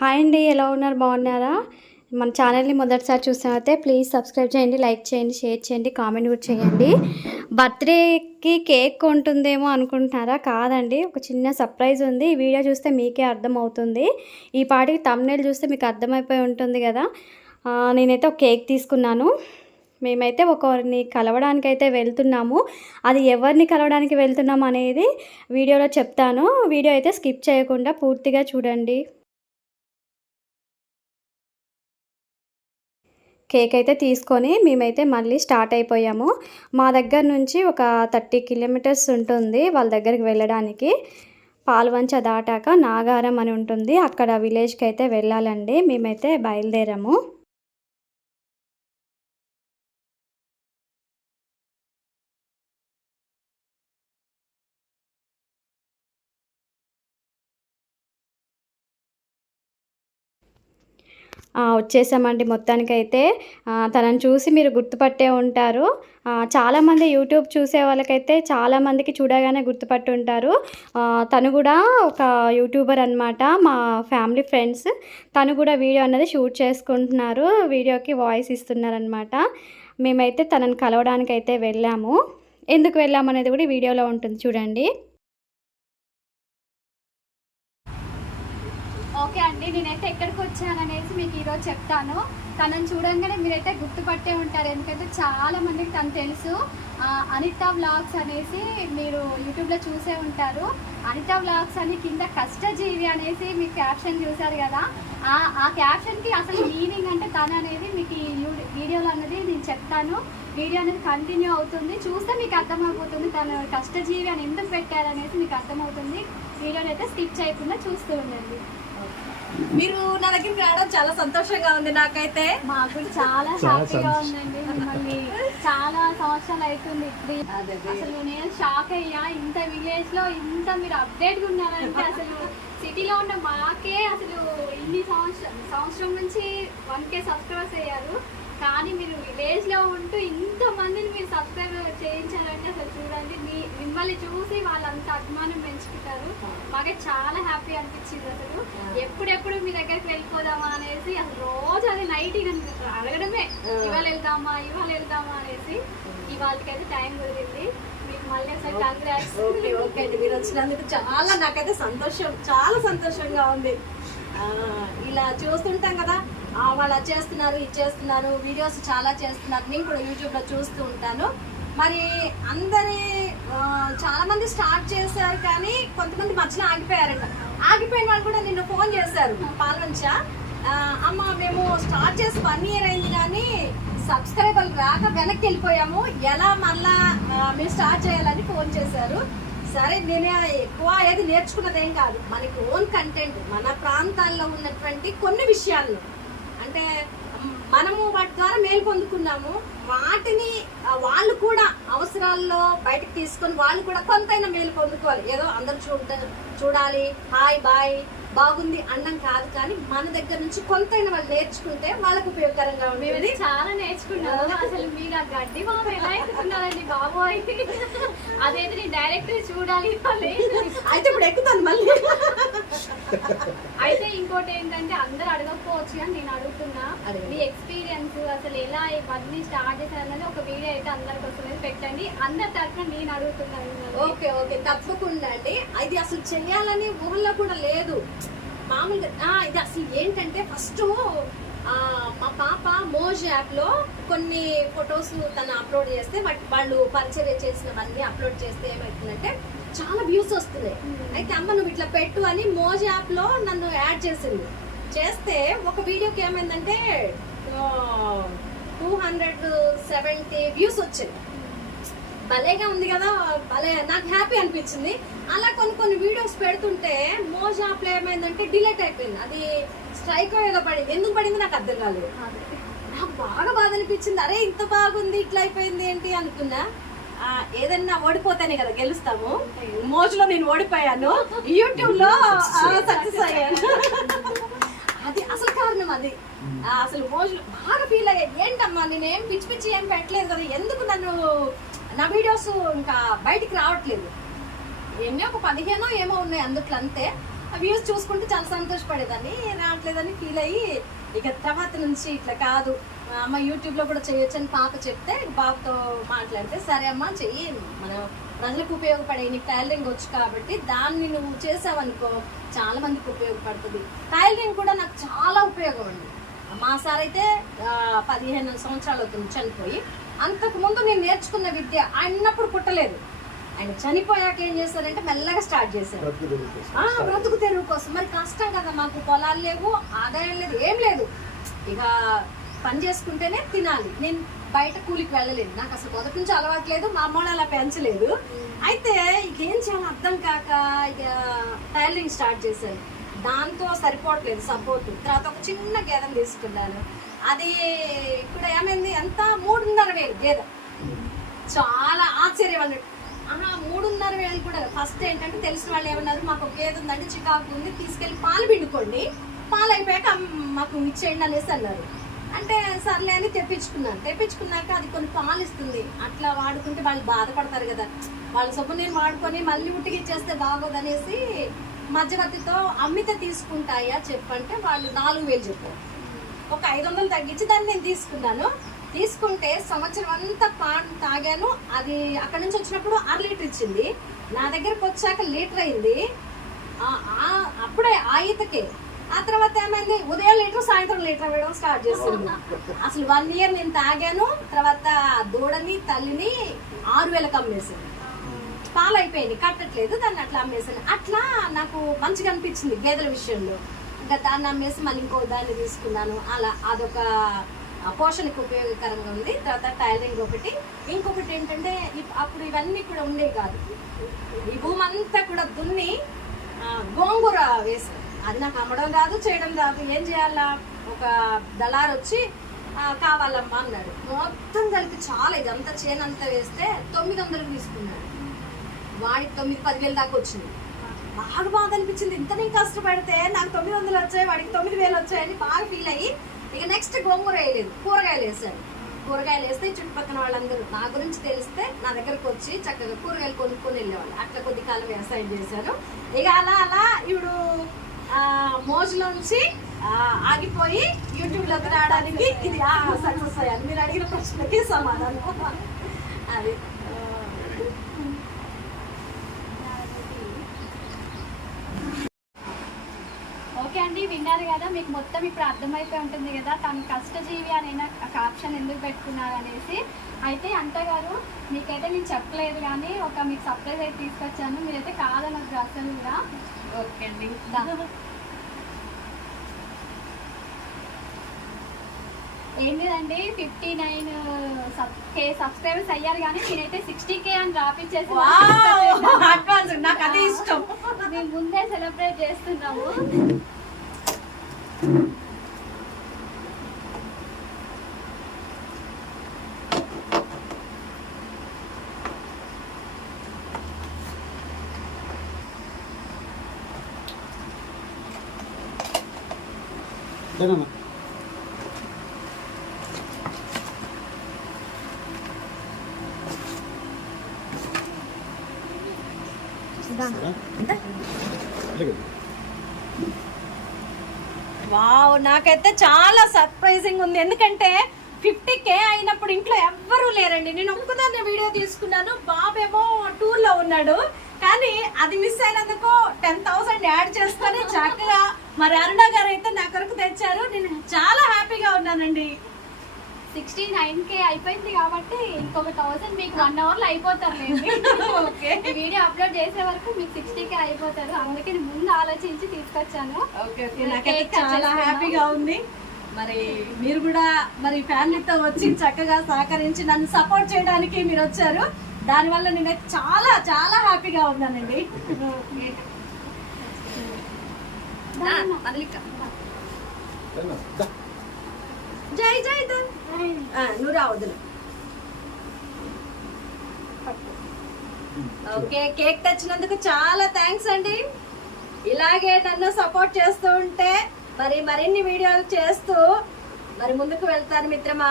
Hi అండి, ఎలా ఉన్నారు? బాగున్నారా? మన ఛానల్ని మొదటిసారి చూసినట్లయితే ప్లీజ్ సబ్స్క్రైబ్ చేయండి, లైక్ చేయండి, షేర్ చేయండి, కామెంట్ కూడా చేయండి. బర్త్డేకి కేక్ కొంటుందేమో అనుకుంటున్నారా? కాదండి, ఒక చిన్న సర్ప్రైజ్ ఉంది. ఈ వీడియో చూస్తే మీకే అర్థమవుతుంది. ఈ పాటికి థంబ్నెయిల్ చూస్తే మీకు అర్థమైపోయి ఉంటుంది కదా. నేనైతే ఒక కేక్ తీసుకున్నాను. మేమైతే ఒకరిని కలవడానికి అయితే వెళ్తున్నాము. అది ఎవరిని కలవడానికి వెళ్తున్నాము అనేది వీడియోలో చెప్తాను. వీడియో అయితే స్కిప్ చేయకుండా పూర్తిగా చూడండి. కేక్ అయితే తీసుకొని మేమైతే మళ్ళీ స్టార్ట్ అయిపోయాము. మా దగ్గర నుంచి ఒక 30 కిలోమీటర్స్ ఉంటుంది వాళ్ళ దగ్గరికి వెళ్ళడానికి. పాల్వంచ దాటాక నాగారం అని ఉంటుంది, అక్కడ విలేజ్కి అయితే వెళ్ళాలండి. మేమైతే బయలుదేరాము. వచ్చేసామండి మొత్తానికైతే. తనని చూసి మీరు గుర్తుపట్టే ఉంటారు. చాలామంది యూట్యూబ్ చూసే వాళ్ళకైతే చాలామందికి చూడగానే గుర్తుపట్టి ఉంటారు. తను కూడా ఒక యూట్యూబర్ అనమాట, మా ఫ్యామిలీ ఫ్రెండ్స్. తను కూడా వీడియో అనేది షూట్ చేసుకుంటున్నారు, వీడియోకి వాయిస్ ఇస్తున్నారనమాట. మేమైతే తనని కలవడానికి అయితే వెళ్ళాము. ఎందుకు వెళ్ళాము అనేది కూడా వీడియోలో ఉంటుంది, చూడండి. ఓకే అండి, నేనైతే ఎక్కడికి వచ్చాననేసి మీకు ఈరోజు చెప్తాను. తనని చూడంగానే మీరైతే గుర్తుపట్టే ఉంటారు, ఎందుకంటే చాలా మందికి తను తెలుసు. అనితా వ్లాగ్స్ అనేసి మీరు యూట్యూబ్లో చూసే ఉంటారు. అనితా వ్లాగ్స్ అని కింద కష్టజీవి అనేసి మీకు క్యాప్షన్ చూసారు కదా. ఆ క్యాప్షన్కి అసలు మీనింగ్ అంటే తను అనేది మీకు ఈ వీడియోలో అనేది నేను చెప్తాను. వీడియో అనేది కంటిన్యూ అవుతుంది, చూస్తే మీకు అర్థమైపోతుంది తను కష్టజీవి అని ఎందుకు పెట్టారనేసి మీకు అర్థమవుతుంది. వీడియోని అయితే స్కిప్ చేయకుండా చూస్తూ ఉండండి. మీరు నా దగ్గరికి రావడం చాలా సంతోషంగా ఉంది. నాకైతే మాకు చాలా హ్యాపీగా ఉందండి. మిమ్మల్ని చాలా సంవత్సరాలు అవుతుంది. అసలు నేను షాక్ అయ్యా, ఇంత విలేజ్ లో ఇంత మీరు అప్డేట్గా ఉన్నారంటే. అసలు సిటీలో ఉన్న మాకే అసలు ఇన్ని సంవత్సరం నుంచి 1K సబ్స్క్రైబర్స్ అయ్యారు, కానీ మీరు విలేజ్లో ఉంటూ ఇంతమందిని మీరు సబ్స్క్రైబ్ చేయించారంటే అసలు చూడండి, మిమ్మల్ని చూసి వాళ్ళంత అభిమానం పెంచుకుంటారు. మాకే చాలా హ్యాపీ అనిపించింది. అసలు ఎప్పుడెప్పుడు మీ దగ్గరికి వెళ్ళిపోదామా అనేసి అసలు రోజు అది నైట్ అడగడమే, ఇవాళ వెళ్దామా అనేసి. ఇవాళకైతే టైం కుదిరింది. మీకు మళ్ళీ ఒకసారి కంగ్రాట్స్. ఓకే అండి, మీరు వచ్చినందుకు చాలా నాకైతే చాలా సంతోషంగా ఉంది. ఇలా చూస్తుంటాం కదా, వాళ్ళు చేస్తున్నారు, ఇది చేస్తున్నారు, వీడియోస్ చాలా చేస్తున్నారు. నేను కూడా యూట్యూబ్లో చూస్తూ ఉంటాను. మరి చాలా మంది స్టార్ట్ చేశారు, కానీ కొంతమంది మధ్యలో ఆగిపోయారంట. ఆగిపోయిన వాళ్ళు కూడా నిన్న ఫోన్ చేశారు, పాల్వంచ అమ్మ మేము స్టార్ట్ చేసి 1 year అయింది, కానీ సబ్స్క్రైబర్లు రాక వెనక్కి వెళ్ళిపోయాము, ఎలా మళ్ళా మేము స్టార్ట్ చేయాలని ఫోన్ చేశారు. సరే, నేను ఎక్కువ ఏది నేర్చుకున్నది ఏం కాదు, మనకి ఓన్ కంటెంట్, మన ప్రాంతాల్లో ఉన్నటువంటి కొన్ని విషయాలను అంటే మనము వాటి ద్వారా మేలు పొందుకున్నాము, వాటిని వాళ్ళు కూడా అవసరాల్లో బయటకు తీసుకొని వాళ్ళు కూడా కొంతైనా మేలు పొందుకోవాలి. ఏదో అందరూ చూడాలి, హాయ్ బాయ్ బాగుంది అన్నం కాదు, కానీ మన దగ్గర నుంచి కొంతైనా వాళ్ళు నేర్చుకుంటే వాళ్ళకు ఉపయోగకరంగా ఉండేది. చాలా నేర్చుకున్నాను. అసలు మీరు ఆ గడ్డి బాబు ఎలా ఎక్కుతున్నారండి బాబు, అయితే అదైతే నేను డైరెక్ట్ చూడాలి. అయితే ఇప్పుడు ఎక్కుతాను మళ్ళీ. అయితే ఇంకోటి ఏంటంటే అందరు అడగకపోవచ్చు, కానీ నేను అడుగుతున్నా, మీ ఎక్స్పీరియన్స్ అసలు ఎలా ఇవన్నీ స్టార్ట్ చేశారన్నది ఒక వీడియో అయితే అందరికి వస్తుంది, పెట్టండి. అందరి తరఫున నేను అడుగుతున్నాను. ఓకే ఓకే, తప్పకుండా అండి. అది అసలు చెయ్యాలని ఊహల్లో కూడా లేదు. మామూలుగా ఇది అసలు ఏంటంటే, ఫస్ట్ మా పాప మోజ్ యాప్లో కొన్ని ఫొటోస్ తను అప్లోడ్ చేస్తే వాళ్ళు పరిచర్య చేసినవన్నీ అప్లోడ్ చేస్తే ఏమవుతుందంటే చాలా వ్యూస్ వస్తున్నాయి. అయితే అమ్మ నువ్వు ఇట్లా పెట్టు అని మోజ్ యాప్లో నన్ను యాడ్ చేసింది. చేస్తే ఒక వీడియోకి ఏమైందంటే 270 వ్యూస్ వచ్చాయి. భలేగా ఉంది కదా, భలే నాకు హ్యాపీ అనిపించింది. అలా కొన్ని వీడియోస్ పెడుతుంటే మోజ్ యాప్లో ఏమైందంటే డిలీట్ అయిపోయింది. అది స్ట్రైక్ ఏదో పడింది, ఎందుకు పడింది నాకు అర్థం కాలేదు. నాకు బాగా బాధ అనిపించింది, అరే ఇంత బాగుంది ఇట్లా అయిపోయింది ఏంటి అనుకున్నా. ఏదన్నా ఓడిపోతేనే కదా గెలుస్తాము. మోజులో నేను ఓడిపోయాను, యూట్యూబ్ లో సక్సెస్ అయ్యాను. అది అసలు కారణం. అది అసలు మోజులో బాగా ఫీల్ అయ్యాను. ఏంటమ్మా నేనేం పిచ్చి ఏం పెట్టలేదు కదా, ఎందుకు నన్ను నా వీడియోస్ ఇంకా బయటికి రావట్లేదు. ఎన్నో ఒక 15 ఏమో ఉన్నాయి అందుట్లో, అంతే. వ్యూస్ చూసుకుంటే చాలా సంతోషపడేదాన్ని, రావట్లేదని ఫీల్ అయ్యి ఇక తర్వాత నుంచి ఇట్లా కాదు అమ్మ యూట్యూబ్లో కూడా చేయొచ్చు అని పాప చెప్తే బాబుతో మాట్లాడితే సరే అమ్మ చెయ్యి, మన ప్రజలకు ఉపయోగపడే నీకు టైలరింగ్ వచ్చు కాబట్టి దాన్ని నువ్వు చేసావనుకో చాలా మందికి ఉపయోగపడుతుంది. టైలరింగ్ కూడా నాకు చాలా ఉపయోగం అండి. మా సార్ అయితే 15 సంవత్సరాలు అవుతుంది చనిపోయి. అంతకుముందు నేను నేర్చుకున్న విద్య ఆయనప్పుడు పుట్టలేదు, ఆయన చనిపోయాక ఏం చేశారంటే మెల్లగా స్టార్ట్ చేశారు బ్రతుకు తెరువు కోసం. మరి కష్టం కదా, మాకు పొలాలు లేవు, ఆదాయం లేదు, ఏం లేదు, ఇక పని చేసుకుంటేనే తినాలి. నేను బయట కూలికి వెళ్ళలేదు, నాకు అసలు మొదటి నుంచి అలవాట్లేదు, మా అమ్మ అలా పెంచలేదు. అయితే ఇక ఏం చేయాలో అర్థం కాక ఇక టైలరింగ్ స్టార్ట్ చేశాను. దాంతో సరిపోవట్లేదు సపోర్ట్. తర్వాత ఒక చిన్న గేదెను తీసుకున్నాను, అది ఇప్పుడు ఏమైంది ఎంత 3,500 గేదె. చాలా ఆశ్చర్యం అన్నట్టు. 3,500 కూడా ఫస్ట్ ఏంటంటే తెలిసిన వాళ్ళు ఏమన్నారు, మాకు ఒక గేదె ఉందండి చికాకు ఉంది, తీసుకెళ్ళి పాలు పిండుకోండి, పాలు అయిపోయాక మాకు ఇచ్చేయండి అనేసి అన్నారు. అంటే సర్లే అని తెప్పించుకున్నాక అది కొన్ని పాలు ఇస్తుంది. అట్లా వాడుకుంటే వాళ్ళు బాధపడతారు కదా, వాళ్ళ సొమ్ము నేను వాడుకొని మళ్ళీ ఉట్టికి ఇచ్చేస్తే బాగోదు అనేసి మధ్యవర్తితో అమ్మితే తీసుకుంటాయా చెప్పంటే వాళ్ళు 4,000 చెప్పారు. ఒక 500 తగ్గించి దాన్ని నేను తీసుకున్నాను. తీసుకుంటే సంవత్సరం అంతా పాలు తాగాను. అది అక్కడ నుంచి వచ్చినప్పుడు 1/2 లీటర్ ఇచ్చింది, నా దగ్గరకు వచ్చాక లీటర్ అయింది. అప్పుడే ఆ ఈతకే. ఆ తర్వాత ఏమైంది, ఉదయం లీటర్ సాయంత్రం లీటర్ వేయడం స్టార్ట్ చేస్తుంది. అసలు 1 ఇయర్ నేను తాగాను. తర్వాత దూడని తల్లిని 6,000కి అమ్మేసాను. పాలు అయిపోయింది, కట్టట్లేదు, దాన్ని అట్లా అమ్మేసాను. అట్లా నాకు మంచిగా అనిపించింది గేదెల విషయంలో. ఇంకా దాన్ని అమ్మేసి మళ్ళీ ఇంకో దాన్ని తీసుకున్నాను. అలా అదొక పోషణకు ఉపయోగకరంగా ఉంది. తర్వాత టైలరింగ్ ఒకటి. ఇంకొకటి ఏంటంటే అప్పుడు ఇవన్నీ కూడా ఉండేవి కాదు, ఈ భూమి అంతా కూడా దున్ని గోంగూర వేసాను. అది నాకు అమ్మడం రాదు, చేయడం రాదు, ఏం చేయాలా? ఒక దళారు వచ్చి కావాలమ్మా అన్నాడు. మొత్తం కలిపి చాలా ఇదంతా చేనంతా వేస్తే 900కి తీసుకున్నాడు. వాడికి 9-10,000 దాకా వచ్చింది. బాగా బాధ అనిపించింది, ఇంత నేను కష్టపడితే నాకు 900 వచ్చాయి, వాడికి 9,000 వచ్చాయని బాగా ఫీల్ అయ్యి ఇక నెక్స్ట్ గోంగూర వేయలేదు, కూరగాయలు వేసాను. కూరగాయలు వేస్తే చుట్టుపక్కల వాళ్ళందరూ నా గురించి తెలిస్తే నా దగ్గరకు వచ్చి చక్కగా కూరగాయలు కొనుక్కొని వెళ్ళేవాళ్ళు. అట్లా కొద్ది కాలం వ్యవసాయం చేశాను. ఇక అలా ఇప్పుడు మోజులోంచి ఆగిపోయి యూట్యూబ్లోకి రావడానికి ఇది సక్సెస్ అయ్యాను. మీరు అడిగిన ప్రశ్నకి సమాధానం అది. ఓకే అండి, విన్నారు కదా, మీకు మొత్తం ఇప్పుడు అర్థమైపోయి ఉంటుంది కదా తను కష్టజీవి అని క్యాప్షన్ ఎందుకు పెట్టుకున్నారు అనేసి. అయితే అంతగారు మీకైతే నేను చెప్పలేదు కానీ మీకు సర్ప్రైజ్ అయితే తీసుకొచ్చాను, మీరైతే కాదనొద్దు అసలు కూడా. ఓకే అండి, ఏం లేదండి 59K సబ్స్క్రైబర్స్ అయ్యారు కానీ నేనైతే 60K అని రాపిచ్చేసి నాకు అదే ఇష్టం. మేము ముందే సెలబ్రేట్ చేస్తున్నాము. వావ్, నాకైతే చాలా సర్ప్రైజింగ్ ఉంది. ఎందుకంటే 50K అయినప్పుడు ఇంట్లో ఎవ్వరూ లేరండి, నేను ఒక్కదాన్ని వీడియో తీసుకున్నాను. బాబేమో టూర్ లో ఉన్నాడు, కానీ అది మిస్ అయినందుకు 10,000 యాడ్ చేసుకొని చక్కగా మరి అరుణ గారు అయితే నా కొరకు తెచ్చారు. నేను చాలా హ్యాపీగా ఉన్నానండి. 69K అయిపోయింది కాబట్టి ఇంకొక 1000 మీకు 1 అవర్లో అయిపోతారు. ఓకే, వీడియో అప్లోడ్ చేసే వరకు మీకు 60K అయిపోతారు. అందుకే నేను ముందు ఆలోచించి తీసుకొచ్చాను. నాకైతే చాలా హ్యాపీగా ఉంది. మరి మీరు కూడా మరి ఫ్యామిలీతో వచ్చి చక్కగా సహకరించి నన్ను సపోర్ట్ చేయడానికి మీరు వచ్చారు. దానివల్ల నేనైతే చాలా చాలా హ్యాపీగా ఉన్నానండి. జై జై నువ్వు రావద్దు. ఓకే, కేక్ తెచ్చినందుకు చాలా థ్యాంక్స్ అండి. ఇలాగే నన్ను సపోర్ట్ చేస్తూ ఉంటే మరి మరిన్ని వీడియోలు చేస్తూ మరి ముందుకు వెళ్తాను మిత్రమా.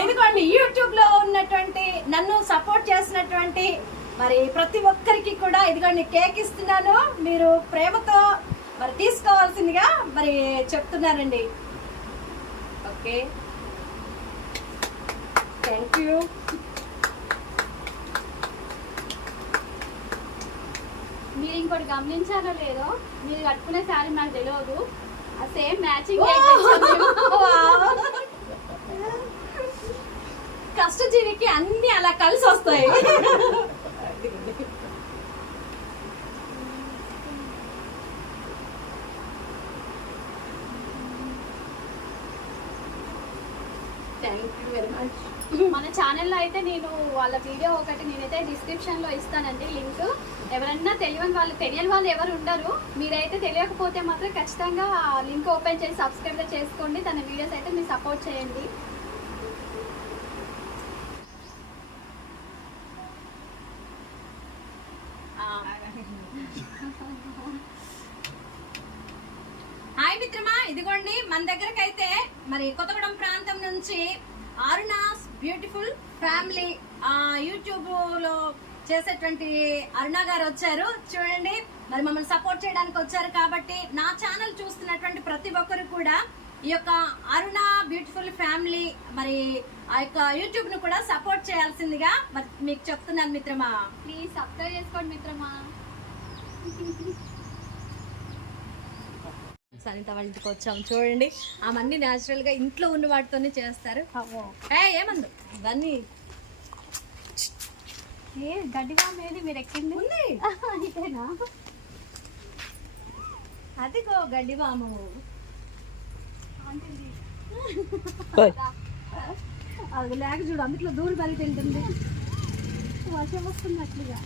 ఎందుకండి యూట్యూబ్ లో ఉన్నటువంటి నన్ను సపోర్ట్ చేసినటువంటి మరి ప్రతి ఒక్కరికి కూడా ఇదిగోండి కేక్ ఇస్తున్నాను, మీరు ప్రేమతో మరి తీసుకోవాల్సిందిగా మరి చెప్తున్నానండి. Okay, thank you. మీరు ఇంకోటి గమనించారో లేదో, మీరు కట్టుకునే శారీ నాకు తెలియదు, ఆ సేమ్ మ్యాచింగ్. కష్టజీవికి అన్ని అలా కలిసి వస్తాయి. Thank you very much. మన ఛానల్లో అయితే నేను వాళ్ళ వీడియో ఒకటి నేనైతే డిస్క్రిప్షన్లో ఇస్తానండి లింక్. ఎవరన్నా తెలియని వాళ్ళు ఎవరు ఉండరు, మీరైతే తెలియకపోతే మాత్రం ఖచ్చితంగా లింక్ ఓపెన్ చేసి సబ్స్క్రైబ్ చేసుకోండి. తన వీడియోస్ అయితే మీరు సపోర్ట్ చేయండి. హాయ్ మిత్రమా, ఇదిగోండి మన దగ్గరకు అయితే మరి కొత్తగూడెం ప్రాంతం నుంచి అరుణాస్ బ్యూటిఫుల్ ఫ్యామిలీ యూట్యూబ్ లో చేసేటువంటి అరుణ గారు వచ్చారు. చూడండి, మరి మమ్మల్ని సపోర్ట్ చేయడానికి వచ్చారు కాబట్టి నా ఛానల్ చూస్తున్నటువంటి ప్రతి ఒక్కరు కూడా ఈ యొక్క అరుణ బ్యూటిఫుల్ ఫ్యామిలీ మరి ఆ యొక్క యూట్యూబ్ ను కూడా సపోర్ట్ చేయాల్సిందిగా మరి మీకు చెప్తున్నాను మిత్రమా. ప్లీజ్ సబ్స్క్రైబ్ చేసుకోండి మిత్రమా. సరిత వాళ్ళ ఇంటికి వచ్చాము. చూడండి, అవన్నీ న్యాచురల్ గా ఇంట్లో ఉన్న వాటితోనే చేస్తారు. ఏమందు ఇవన్నీ గడ్డిగా ఏది మీరు ఎక్కింది ఉంది. ఇదేనా? అదిగో గడ్డి బాము. అది లేక చూడు, అందులో దూరి బలి తింటుంది. వర్షం వస్తున్నట్లుగా.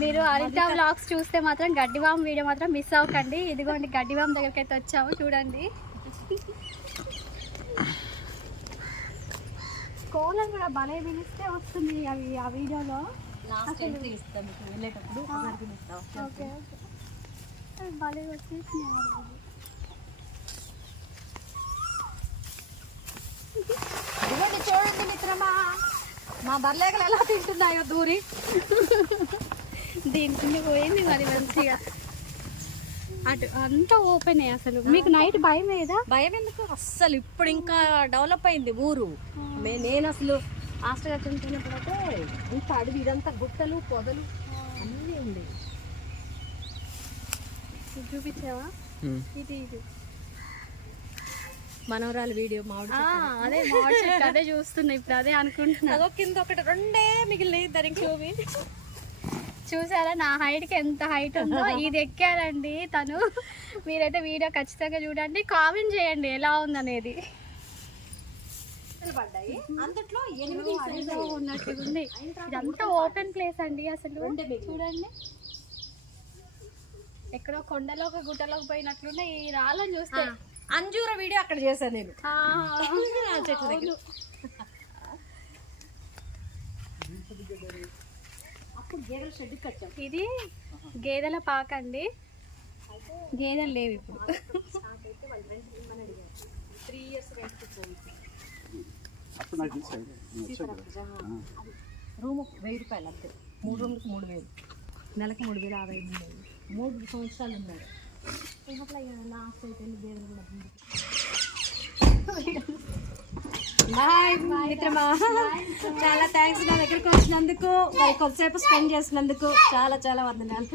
మీరు హరిత వ్లాగ్స్ చూస్తే మాత్రం గడ్డివామ్ వీడియో మాత్రం మిస్ అవ్వకండి. ఇదిగోండి గడ్డివామ్ దగ్గరికి అయితే వచ్చాము, చూడండి. కోలం కూడా భలే పిలిస్తే వస్తుంది అవి ఆ వీడియోలో. ఓకే, భలే వచ్చేసినాయి. ఇదిగోండి చూడండి మిత్రమా, మా బర్లేకలు ఎలా తింటున్నాయో దూరి. దీనికి పోయింది మరి మంచిగా. అటు అంతా ఓపెన్ అసలు. మీకు నైట్ భయం లేదా? భయం ఎందుకు అస్సలు, ఇప్పుడు ఇంకా డెవలప్ అయింది ఊరు. నేను అసలు హాస్టల్ తింటున్నప్పుడైతే ఇంత అడవి, ఇదంతా గుట్టలు పొదలు అన్నీ ఉంది. చూపించావా? ఇది మనవరాలు వీడియో మామిడి అదే మామిడి చెట్టు, అదే చూస్తున్నా ఇప్పుడు, అదే అనుకుంటున్నా. అదో కింద ఒకటి రెండే మిగిలినాయి దానికి. చూసారా నా హైట్ కి ఎంత హైట్ ఉందో? ఇది ఎక్కారండి తను. మీరైతే వీడియో ఖచ్చితంగా చూడండి, కామెంట్ చేయండి ఎలా ఉందనేది. పడ్డాయి అందులో ఉన్నట్టుంది. ఇదంతా ఓపెన్ ప్లేస్ అండి అసలు. చూడండి, ఎక్కడో కొండలోకి గుట్టలోకి పోయినట్లున్న ఈ రాళ్ళని చూస్తే. అంజూర వీడియో అక్కడ చేశాను నేను. అప్పుడు గేదెల షెడ్ కట్టాం. ఇది గేదెల పాక అండి, గేదెలు లేవు ఇప్పుడు. 3 years రూమ్ 1000 రూపాయలు అంతే. 3 రూమ్లకు 3000, నెలకు 3055. 3 సంవత్సరాలు ఉన్నారు. లాస్ట్ అయితే గేదెలు కూడా. బాయ్ మిత్రమా, చాలా థ్యాంక్స్ నా దగ్గరికి వచ్చినందుకు, కొద్దిసేపు స్పెండ్ చేసినందుకు చాలా చాలా వందనాలు.